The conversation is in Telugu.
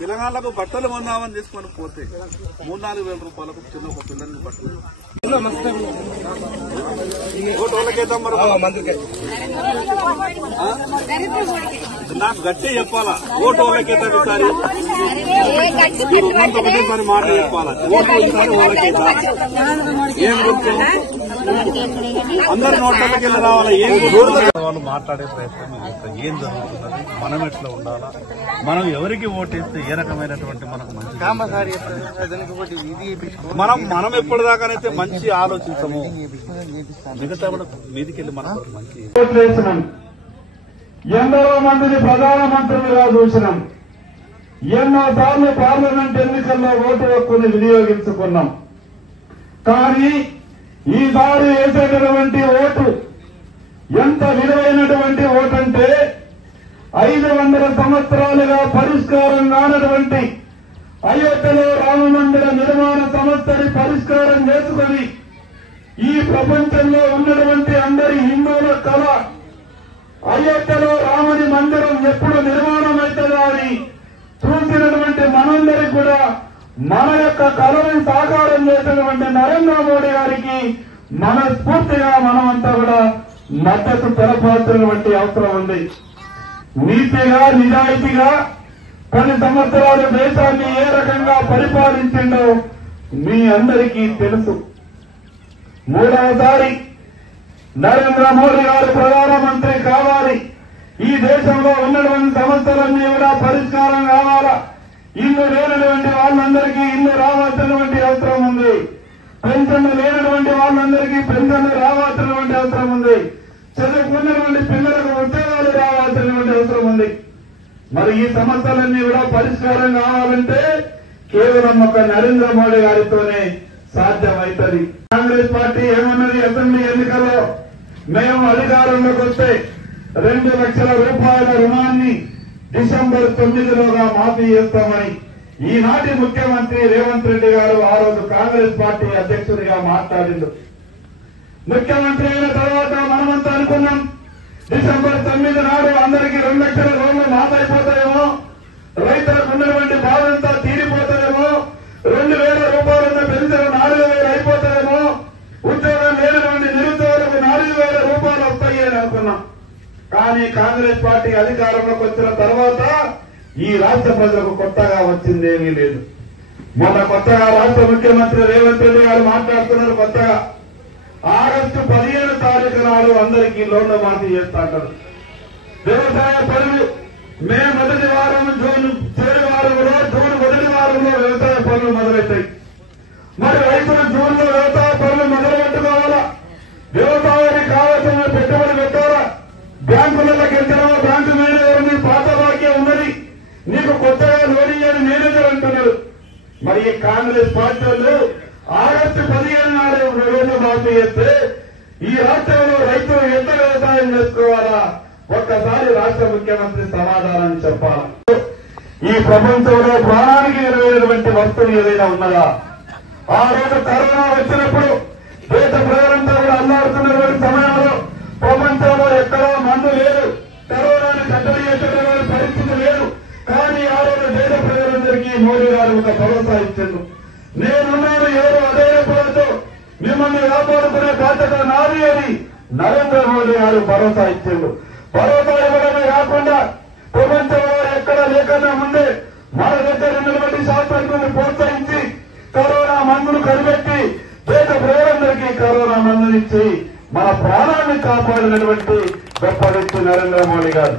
తెలంగాణకు బట్టలు కొందామని తీసుకొని పోతే 3-4 వేల రూపాయలకు చిన్న ఒక పిల్లలకి బట్టలు నాకు గట్టి చెప్పాలా ఓటు వాళ్ళకైతే ఒకసారి ఒకటేసారి మాట చెప్పాలా ఓటు ఒకసారి వాళ్ళకైతే ఏం గుర్తు అందరు నోట్లకి వెళ్ళి రావాలా ఏం వాళ్ళు మాట్లాడే ప్రయత్నం ఏం జరుగుతున్నది మనం ఎట్లా ఉండాలా మనం ఎవరికి ఓటేస్తే ఏ రకమైనటువంటి మనకు మంచి మనం ఎప్పటిదాకానైతే మంచి ఆలోచించము మిగతా మీదికి వెళ్ళి మనం మంచి ఎందరో మందిని ప్రధానమంత్రులుగా చూసినాం, ఎన్నోసార్లు పార్లమెంట్ ఎన్నికల్లో ఓటు హక్కుని వినియోగించుకున్నాం. కానీ ఈసారి వేసేటటువంటి ఓటు ఎంత విలువైనటువంటి ఓటు అంటే 500 సంవత్సరాలుగా పరిష్కారం కానటువంటి అయోధ్యలో రామమందిర నిర్మాణ సమస్యని పరిష్కారం చేసుకుని ఈ ప్రపంచంలో ఉన్నటువంటి అందరి హిందువుల కళ అయోధ్యలో రాముని మందిరం ఎప్పుడు నిర్మాణం అవుతుందా అని చూసినటువంటి మనందరికీ కూడా మన యొక్క కళను సాకారం చేసినటువంటి నరేంద్ర మోడీ గారికి మనస్ఫూర్తిగా మనమంతా కూడా మద్దతు తెలపాల్సినటువంటి అవసరం ఉంది. నీతిగా నిజాయితీగా కొన్ని సంవత్సరాలు దేశాన్ని ఏ రకంగా పరిపాలించిండో మీ అందరికీ తెలుసు. 3వసారి నరేంద్ర మోడీ గారు ప్రధానమంత్రి కావాలి, ఈ దేశంలో ఉన్నటువంటి సమస్యలన్నీ కూడా పరిష్కారం కావాలా, ఇల్లు లేనటువంటి వాళ్ళందరికీ ఇల్లు రావాల్సినటువంటి అవసరం ఉంది, పెన్షన్లు లేనటువంటి వాళ్ళందరికీ పెన్షన్లు రావాల్సినటువంటి అవసరం ఉంది, చదువుకున్నటువంటి పిల్లలకు ఉద్యోగాలు రావాల్సినటువంటి అవసరం ఉంది. మరి ఈ సమస్యలన్నీ కూడా పరిష్కారం కావాలంటే కేవలం ఒక నరేంద్ర మోడీ గారితోనే సాధ్యమవుతుంది. కాంగ్రెస్ పార్టీ ఏమన్నది అసెంబ్లీ ఎన్నికల్లో, మేము అధికారంలోకి వస్తే 2 లక్షల రూపాయల రుణాన్ని డిసెంబర్ 9లోగా మాఫీ చేస్తామని ఈనాటి ముఖ్యమంత్రి రేవంత్ రెడ్డి గారు ఆ రోజు కాంగ్రెస్ పార్టీ అధ్యక్షుడిగా మాట్లాడిండు. ముఖ్యమంత్రి అయిన తర్వాత మనమంతా అనుకున్నాం డిసెంబర్ 9 నాడు అందరికీ 2 లక్షల లోన్లు మాఫ్ అయిపోతాయేమో, రైతులకు ఉన్నటువంటి బాధంతా తీరిపోతాయేమో, 2000 రూపాయలున్న పెన్షన్ 4000 అయిపోతాయేమో, ఉద్యోగం లేనటువంటి నిరుద్యోగులకు 4000 రూపాయలు వస్తాయి అని అనుకున్నాం. కానీ కాంగ్రెస్ పార్టీ అధికారంలోకి వచ్చిన తర్వాత ఈ రాష్ట్ర ప్రజలకు కొత్తగా వచ్చిందేమీ లేదు. మొన్న కొత్తగా రాష్ట్ర ముఖ్యమంత్రి రేవంత్ రెడ్డి గారు మాట్లాడుతున్నారు. కొత్తగా ఆగస్టు 15 తారీఖు నాడు అందరికీ లోన్లు మాఫీ చేస్తాంటారు. వ్యవసాయ పనులు మే మొదటి వారం, జూన్ చివరి వారంలో, జూన్ మొదటి వారంలో వ్యవసాయ పనులు మొదలవుతాయి. మరి రైతులు జూన్లో వ్యవసాయ పనులు మొదలు పెట్టుకోవాలా, వ్యవసాయానికి కావాల్సిన పెట్టుబడి పెట్టాలా, బ్యాంకులకి వెళ్తున్నావా, బ్యాంకు మేనేజర్ నీ పాత బాక్యం ఉన్నది, నీకు కొత్తగా లోన్ ఇయ్యని మేనేజర్ అంటున్నారు. మరి ఈ కాంగ్రెస్ పార్టీ వాళ్ళు ఆగస్టు 15 నాడు లోన్లు మాఫీ చేస్తే ఈ రాష్ట్రంలో రైతులు ఎంత వ్యవసాయం చేసుకోవాలా ఒక్కసారి రాష్ట్ర ముఖ్యమంత్రి సమాధానం చెప్పాలి. ఈ ప్రపంచంలో ప్రాణానికి విలువైనటువంటి వస్తువు ఏదైనా ఉన్నదా? ఆ రోజు కరోనా వచ్చినప్పుడు దేశ ప్రజలంతా కూడా అల్లాడుతున్నటువంటి సమయంలో ప్రపంచంలో ఎక్కడా మందు లేదు, కరోనాను కట్టడి చేసేటువంటి పరిస్థితి లేదు. కానీ ఆ రోజు దేశ ప్రజలందరికీ మోడీ గారు ఒక భరోసా ఇచ్చారు. నేనున్నాను, ఎవరు అధైర్యపడద్దు, మిమ్మల్ని కాపాడుకునే బాధ్యత నాది అని నరేంద్ర మోడీ గారు భరోసా ఇచ్చారు. భరోసా ఇవ్వడమే కాకుండా ప్రపంచంలో ఎక్కడ లేకన్నా ముందే మన దగ్గర ఉన్నటువంటి శాస్త్రజ్ఞులను ప్రోత్సహించి కరోనా మందును కనిపెట్టి దేశ ప్రజలందరికీ కరోనా మందునిచ్చి మన ప్రాణాన్ని కాపాడినటువంటి గొప్ప వ్యక్తి నరేంద్ర మోడీ గారు.